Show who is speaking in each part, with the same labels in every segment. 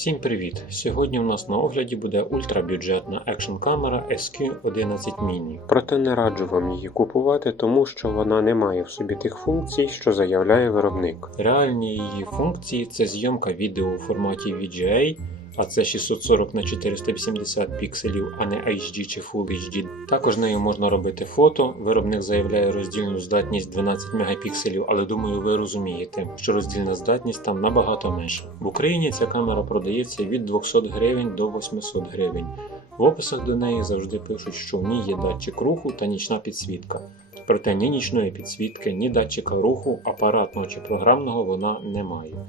Speaker 1: Всім привіт! Сьогодні у нас на огляді буде ультрабюджетна екшн камера SQ11 Mini. Проте не раджу вам її купувати, тому що вона не має в собі тих функцій, що заявляє виробник. Реальні її функції це зйомка відео у форматі VGA, а це 640 на 480 пікселів, а не HD чи Full HD. Також нею можна робити фото. Виробник заявляє роздільну здатність 12 мегапікселів, але думаю, ви розумієте, що роздільна здатність там набагато менша. В Україні ця камера продається від 200 гривень до 800 гривень. В описах до неї завжди пишуть, що в ній є датчик руху та нічна підсвітка. Проте ні нічної підсвітки, ні датчика руху, апаратного чи програмного вона не має.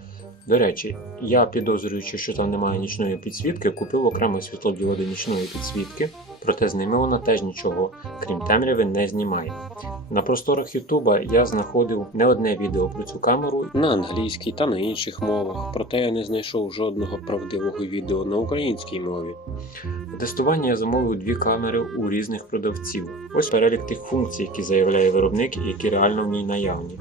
Speaker 1: До речі, я підозрюючи, що там немає нічної підсвітки, купив окремо світлодіоди нічної підсвітки, проте з ними вона теж нічого, крім темряви, не знімає. На просторах Ютуба я знаходив не одне відео про цю камеру на англійській та на інших мовах, проте я не знайшов жодного правдивого відео на українській мові. У тестуванні я замовив дві камери у різних продавців. Ось перелік тих функцій, які заявляє виробник і які реально в ній наявні.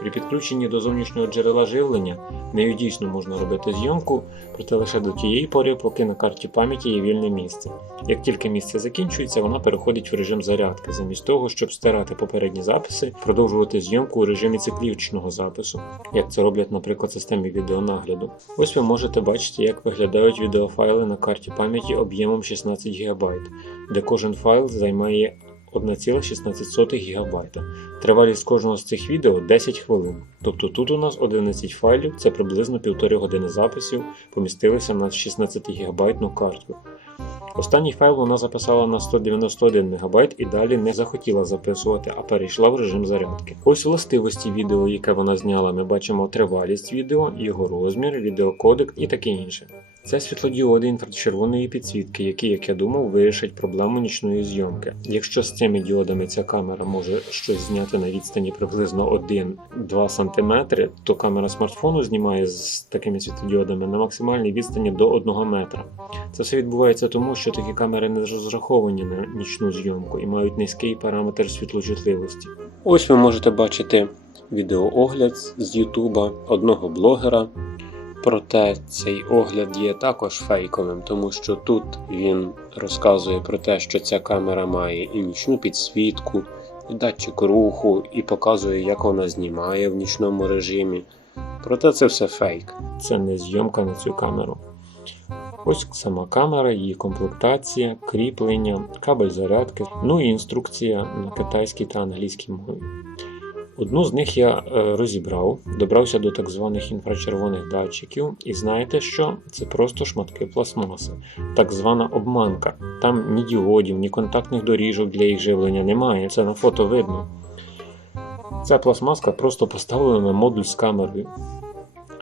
Speaker 1: При підключенні до зовнішнього джерела живлення нею дійсно можна робити зйомку, проте лише до тієї пори, поки на карті пам'яті є вільне місце. Як тільки місце закінчується, вона переходить в режим зарядки, замість того, щоб стирати попередні записи, продовжувати зйомку у режимі циклічного запису, як це роблять, наприклад, системі відеонагляду. Ось ви можете бачити, як виглядають відеофайли на карті пам'яті об'ємом 16 ГБ, де кожен файл займає 1,16 ГБ. Тривалість кожного з цих відео 10 хвилин. Тобто тут у нас 11 файлів, це приблизно півтори години записів, помістилися на 16 ГБ картку. Останній файл вона записала на 191 МБ і далі не захотіла записувати, а перейшла в режим зарядки. Ось властивості відео, яке вона зняла, ми бачимо тривалість відео, його розмір, відеокодек і таке інше. Це світлодіоди інфрачервоної підсвітки, які, як я думав, вирішать проблему нічної зйомки. Якщо з цими діодами ця камера може щось зняти на відстані приблизно 1-2 см, то камера смартфону знімає з такими світлодіодами на максимальній відстані до 1 метра. Це все відбувається тому, що такі камери не розраховані на нічну зйомку і мають низький параметр світлочутливості. Ось ви можете бачити відеоогляд з Ютуба одного блогера. Проте цей огляд є також фейковим, тому що тут він розказує про те, що ця камера має і нічну підсвітку, і датчик руху, і показує, як вона знімає в нічному режимі. Проте це все фейк. Це не зйомка на цю камеру. Ось сама камера, її комплектація, кріплення, кабель зарядки, ну і інструкція на китайській та англійській мові. Одну з них я е, розібрав, добрався до так званих інфрачервоних датчиків, і знаєте що? Це просто шматки пластмаси, так звана обманка. Там ні діодів, ні контактних доріжок для їх живлення немає, це на фото видно. Ця пластмаска просто поставлена на модуль з камерою.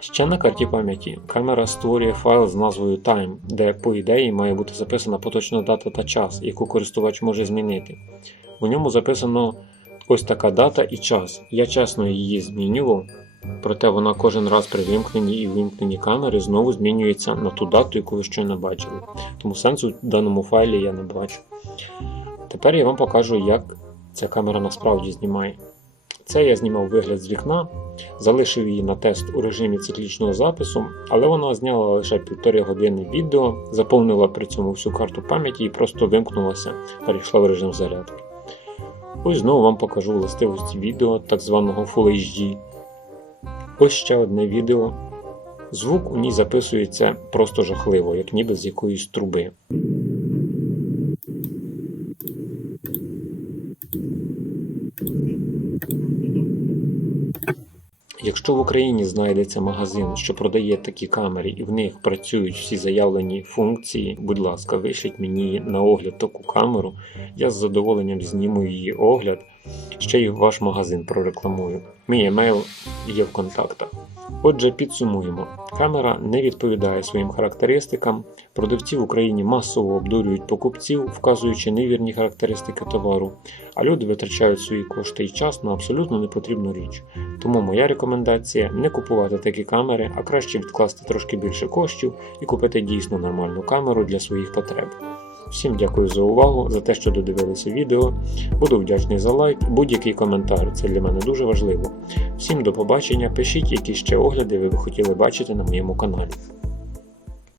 Speaker 1: Ще на карті пам'яті камера створює файл з назвою Time, де, по ідеї, має бути записана поточна дата та час, яку користувач може змінити. У ньому записано ось така дата і час. Я чесно її змінював, проте вона кожен раз при вимкненні і вимкненні камери знову змінюється на ту дату, яку ви щойно бачили. Тому сенсу в даному файлі я не бачу. Тепер я вам покажу, як ця камера насправді знімає. Це я знімав вигляд з вікна, залишив її на тест у режимі циклічного запису, але вона зняла лише півтори години відео, заповнила при цьому всю карту пам'яті і просто вимкнулася, перейшла в режим зарядки. Ось знову вам покажу властивості відео так званого Full HD. Ось ще одне відео. Звук у ній записується просто жахливо, як ніби з якоїсь труби. Якщо в Україні знайдеться магазин, що продає такі камери, і в них працюють всі заявлені функції, будь ласка, вишіть мені на огляд таку камеру. Я з задоволенням зніму її огляд, ще й ваш магазин прорекламую. Мій емейл є в контактах. Отже, підсумуємо: камера не відповідає своїм характеристикам. Продавці в Україні масово обдурюють покупців, вказуючи невірні характеристики товару, а люди витрачають свої кошти і час на абсолютно непотрібну річ. Тому моя рекомендація не купувати такі камери, а краще відкласти трошки більше коштів і купити дійсно нормальну камеру для своїх потреб. Всім дякую за увагу, за те, що додивилися відео. Буду вдячний за лайк, будь-який коментар, це для мене дуже важливо. Всім до побачення, пишіть, які ще огляди ви б хотіли бачити на моєму каналі.